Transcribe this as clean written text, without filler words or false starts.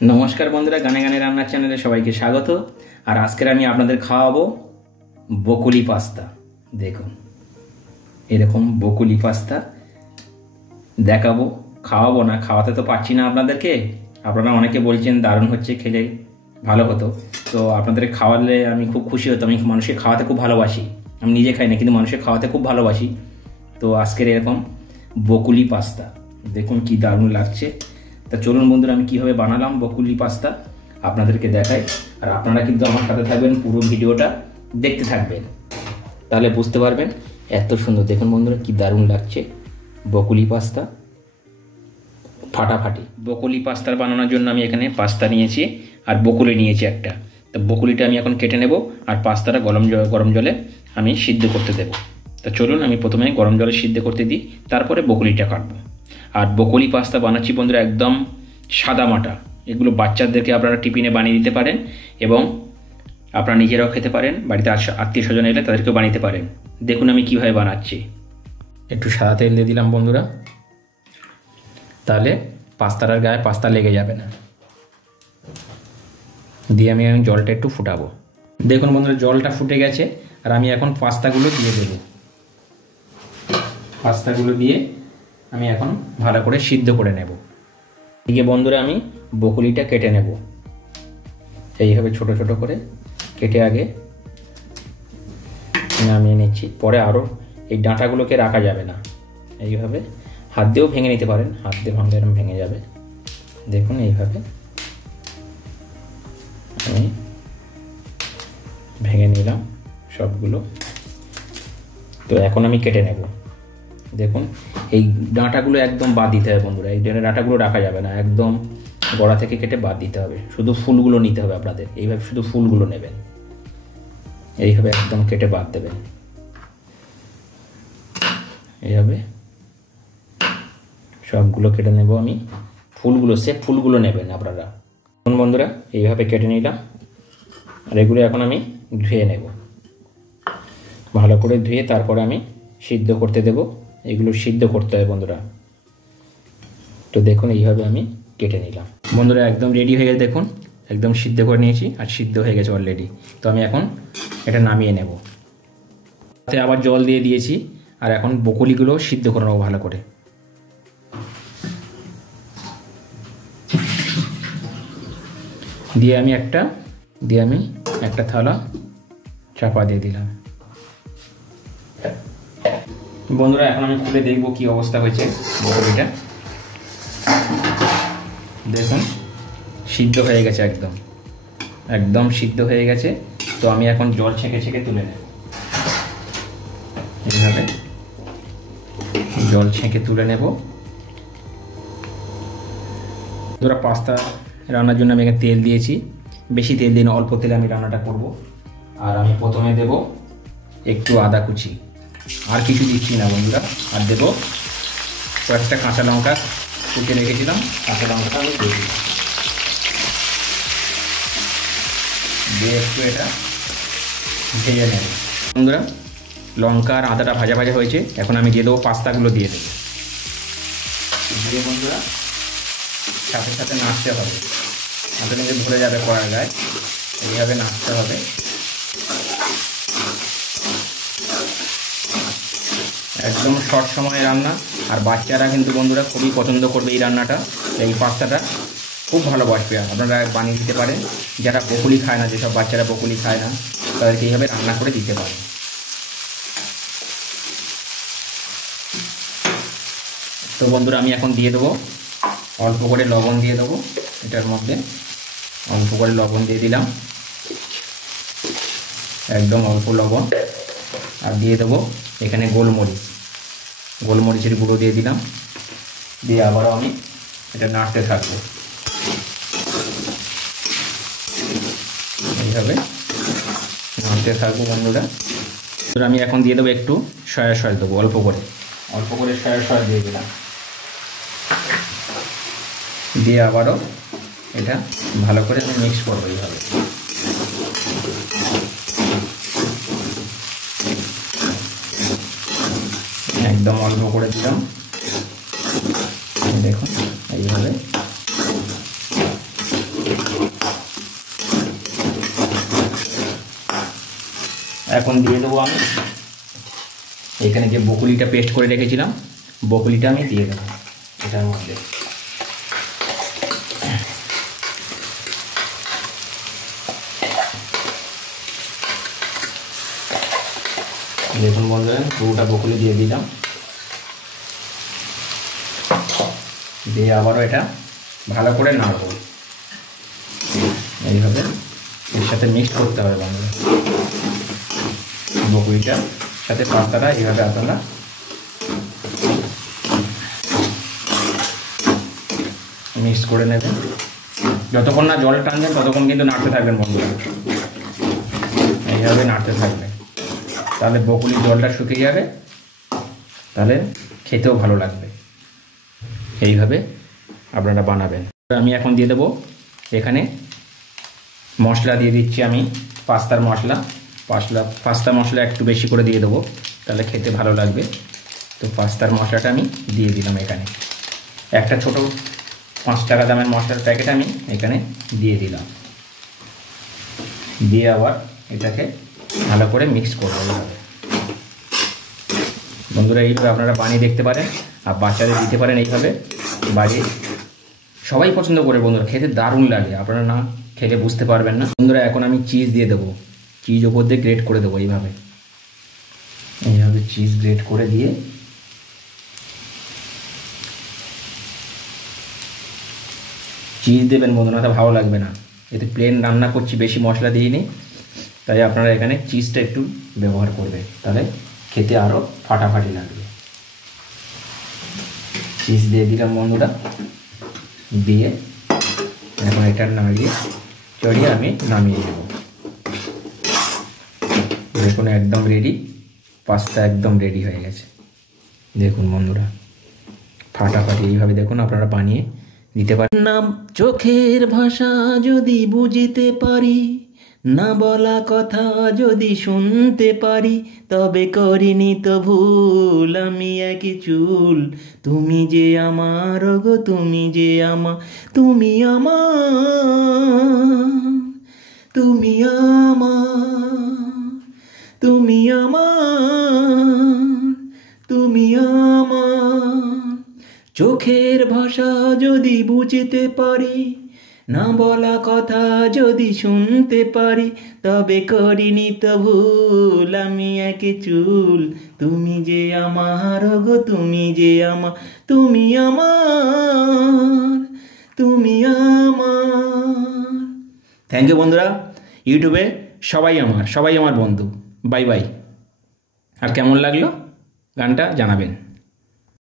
नमस्कार बंधुरा गाने गाने रान्नार चैनेले सबाइके स्वागत। और आजकेर आमी आपनादेर खाওয়াবো বকুলি पास्ता। देखुन एरकम বকুলি पास्ता देखाबो, खाওয়াবো ना, खाওয়াते तो पारछि ना आपनादेरके। आपनारा अनेके बोलছেন दारुण হচ্ছে, খেলে ভালো হতো। তো আপনাদের খাওয়ালে আমি খুব খুশি হতাম। আমি মানুষকে খাওয়াতে খুব ভালোবাসি। আমি নিজে খাই না, কিন্তু মানুষকে খাওয়াতে খুব ভালোবাসি। তো আজকের এরকম বকুলি পাস্তা দেখুন কি দারুণ লাগছে। তা চলুন বন্ধুরা, আমি কীভাবে বানালাম বকুলি পাস্তা আপনাদেরকে দেখাই। আর আপনারা কিন্তু আমার সাথে থাকবেন, পুরো ভিডিওটা দেখতে থাকবেন, তাহলে বুঝতে পারবেন। এত সুন্দর দেখুন বন্ধুরা, কি দারুণ লাগছে বকুলি পাস্তা, ফাটাফাটি। বকুলি পাস্তা বানানোর জন্য আমি এখানে পাস্তা নিয়েছি আর বকুলি নিয়েছি একটা। তো বকুলিটা আমি এখন কেটে নেব আর পাস্তাটা গরম জলে আমি সিদ্ধ করতে দেব। তো চলুন আমি প্রথমে গরম জলে সিদ্ধ করতে দিই, তারপরে বকুলিটা কাটবো। আর বকুলি পাস্তা বানাচ্ছি বন্ধুরা একদম সাদা মাটা। এগুলো বাচ্চাদেরকে আপনারা টিফিনে বানিয়ে দিতে পারেন এবং আপনারা নিজেরাও খেতে পারেন। বাড়িতে আত্মীয় স্বজন এলে তাদেরকেও বানাতে পারেন। দেখুন আমি কীভাবে বানাচ্ছি। একটু সাদা তেল দিয়ে দিলাম বন্ধুরা, তাহলে পাস্তাটার গায়ে পাস্তা লেগে যাবে না। দিয়ে আমি এখন জলটা একটু ফুটাবো। দেখুন বন্ধুরা, জলটা ফুটে গেছে আর আমি এখন পাস্তাগুলো দিয়ে দেবো। পাস্তাগুলো দিয়ে আমি এখন ভালো করে সিদ্ধ করে নেব। এদিকে বন্ধুরা আমি বকুলিটা কেটে নেব। এইভাবে ছোট ছোট করে কেটে আগে নামিয়ে নিচ্ছি। পরে আরও এই ডাঁটাগুলোকে রাখা যাবে না, এইভাবে হাত দিয়েও ভেঙে নিতে পারেন। হাত দিয়ে ভাঙলে এরকম ভেঙে যাবে। দেখুন এইভাবে আমি ভেঙে নিলাম সবগুলো। তো এখন আমি কেটে নেব। দেখুন এই ডাঁটাগুলো একদম বাদ দিতে হবে বন্ধুরা। এই ডাঁটাগুলো রাখা যাবে না, একদম গোড়া থেকে কেটে বাদ দিতে হবে। শুধু ফুলগুলো নিতে হবে আপনাদের। এইভাবে শুধু ফুলগুলো নেবেন, এইভাবে একদম কেটে বাদ দেবেন। এইভাবে সবগুলো কেটে নেব আমি। ফুলগুলো ফুলগুলো নেবেন আপনারা। বন্ধুরা এইভাবে কেটে নিলাম আর এগুলো এখন আমি ধুয়ে নেব। ভালো করে ধুয়ে তারপরে আমি সিদ্ধ করতে দেব। এগুলো সিদ্ধ করতে হয় বন্ধুরা। তো দেখুন এইভাবে আমি কেটে নিলাম বন্ধুরা। একদম রেডি হয়ে গেছে, দেখুন একদম সিদ্ধ করে নিয়েছি আর সিদ্ধ হয়ে গেছে অলরেডি। তো আমি এখন এটা নামিয়ে নেব। তাতে আবার জল দিয়ে দিয়েছি আর এখন বকুলিগুলো সিদ্ধ করে নেবো ভালো করে। দিয়ে আমি একটা থালা চাপা দিয়ে দিলাম। বন্ধুরা এখন আমি খুলে দেখব কি অবস্থা হয়েছে বকুলিটা। দেখুন সিদ্ধ হয়ে গেছে, একদম সিদ্ধ হয়ে গেছে। তো আমি এখন জল ছেঁকে ছেঁকে তুলে নেব। এইভাবে জল ছেঁকে তুলে নেব। ধরো পাস্তা রান্নার জন্য আমি এখানে তেল দিয়েছি। বেশি তেল দিন, অল্প তেলে আমি রান্নাটা করব। আর আমি প্রথমে দেব একটু আদা কুচি, আর কিছু দিচ্ছি না বন্ধুরা। আর দেব কয়েকটা কাঁচা লঙ্কা কুচে রেখেছিলাম, কাঁচা লঙ্কাটা আমি দিয়ে দিই। দিয়ে একটু এটা ভেজে নেব বন্ধুরা। লঙ্কা আর আদাটা ভাজা ভাজা হয়েছে, এখন আমি দিয়ে দেবো পাস্তাগুলো দিয়ে দেবো। দিয়ে বন্ধুরা সাথে সাথে নাড়তে হবে, হাতে নিজে ধরে যাবে কড়ার গায়ে। এইভাবে নাড়তে হবে। একদম শর্ট সময়ে রান্না। আর বাচ্চারা কিন্তু বন্ধুরা খুবই পছন্দ করবে এই রান্নাটা। এই পাস্তাটা খুব ভালোবাসবে। আপনারা বানিয়ে দিতে পারেন। যারা বকুলি খায় না, যেসব বাচ্চারা বকুলি খায় না, তাদেরকে এইভাবে রান্না করে দিতে পারেন। তো বন্ধুরা আমি এখন দিয়ে দেবো অল্প করে লবণ দিয়ে দেবো। এটার মধ্যে অল্প করে লবণ দিয়ে দিলাম, একদম অল্প লবণ। আর দিয়ে দেবো এখানে গোলমরিচের গুঁড়ো দিয়ে দিলাম। দিয়ে আবারও আমি এটা নাড়তে থাকবো। এইভাবে নাড়তে থাকবো বন্ধুরা। আমি এখন দিয়ে দেবো একটু সয়া সস দেবো, অল্প করে সয়া সস দিয়ে দিলাম। দিয়ে আবারও এটা ভালো করে আমি মিক্স করবো। এইভাবে একদম অল্প করে দিলাম। দেখুন এইভাবে এখন দিয়ে দেবো আমি এখানে যে বকুলিটা পেস্ট করে রেখেছিলাম, বকুলিটা আমি দিয়ে দেবো এটার মধ্যে। দেখুন বন্ধুরা, পুরোটা বকুলি দিয়ে দিলাম, দিয়ে আবারও এটা ভালো করে নাড়ব। এইভাবে এর সাথে মিক্স করতে হবে বন্ধুরা, বকুলিটার সাথে পাস্তাটা এইভাবে আপনারা মিক্স করে নেবেন। যতক্ষণ না জল টানবেন ততক্ষণ কিন্তু নাড়তে থাকবেন বন্ধুরা, এইভাবে নাড়তে থাকবেন, তাহলে বকুলির জলটা শুকিয়ে যাবে, তাহলে খেতেও ভালো লাগবে। এইভাবে আপনারা বানাবেন। আমি এখন দিয়ে দেবো এখানে মশলা দিয়ে দিচ্ছি আমি, পাস্তার মশলা। পাস্তা মশলা একটু বেশি করে দিয়ে দেবো, তাহলে খেতে ভালো লাগবে। তো পাস্তার মশলাটা আমি দিয়ে দিলাম এখানে, একটা ছোট 5 টাকা দামের মশলার প্যাকেট আমি এখানে দিয়ে দিলাম। দিয়ে আবার এটাকে ভালো করে মিক্স করবো এইভাবে। বন্ধুরা এইভাবে আপনারা বানিয়ে দেখতে পারেন, আর বাচ্চাদের দিতে পারেন এইভাবে বাড়িয়ে। সবাই পছন্দ করে বন্ধুরা, খেতে দারুণ লাগে, আপনারা না খেলে বুঝতে পারবেন না। বন্ধুরা এখন আমি চিজ দিয়ে দেবো, চিজ ওপর দিয়ে গ্রেট করে দেবো এইভাবে। এইভাবে চিজ গ্রেট করে দিয়ে চিজ দেবেন বন্ধুরা, তা ভালো লাগবে না। এতে প্লেন রান্না করছি, বেশি মশলা দিইনি, তাই আপনারা এখানে চিজটা একটু ব্যবহার করবে, তাহলে খেতে আরও ফাটাফাটি লাগবে। চিজ দিয়ে দিলাম বন্ধুরা, দিয়ে এখন এটা নাড়িয়ে চড়িয়ে আমি নামিয়ে দেবো। দেখুন একদম রেডি, পাস্তা একদম রেডি হয়ে গেছে। দেখুন বন্ধুরা ফাটাফাটি, এইভাবে দেখুন আপনারা বানিয়ে দিতে পারেন। না চোখের ভাষা যদি বুঝিতে পারি, না বলা কথা যদি শুনতে পারি, তবে করিনি তো ভুল আমি একই চুল। তুমি যে আমার গো, তুমি যে আমার, তুমি আমার, তুমি আমার, তুমি আমার, তুমি আমার। চোখের ভাষা যদি বুঝতে পারি, না বলা কথা যদি শুনতে পারি, তবে করিনি তো ভুল আমি একই চুল। তুমি যে আমার গো, তুমি যে আমার, তুমি আমার, তুমি আমার। থ্যাংক ইউ বন্ধুরা। ইউটিউবে সবাই আমার বন্ধু। Bye bye. আর কেমন লাগলো গানটা জানাবেন।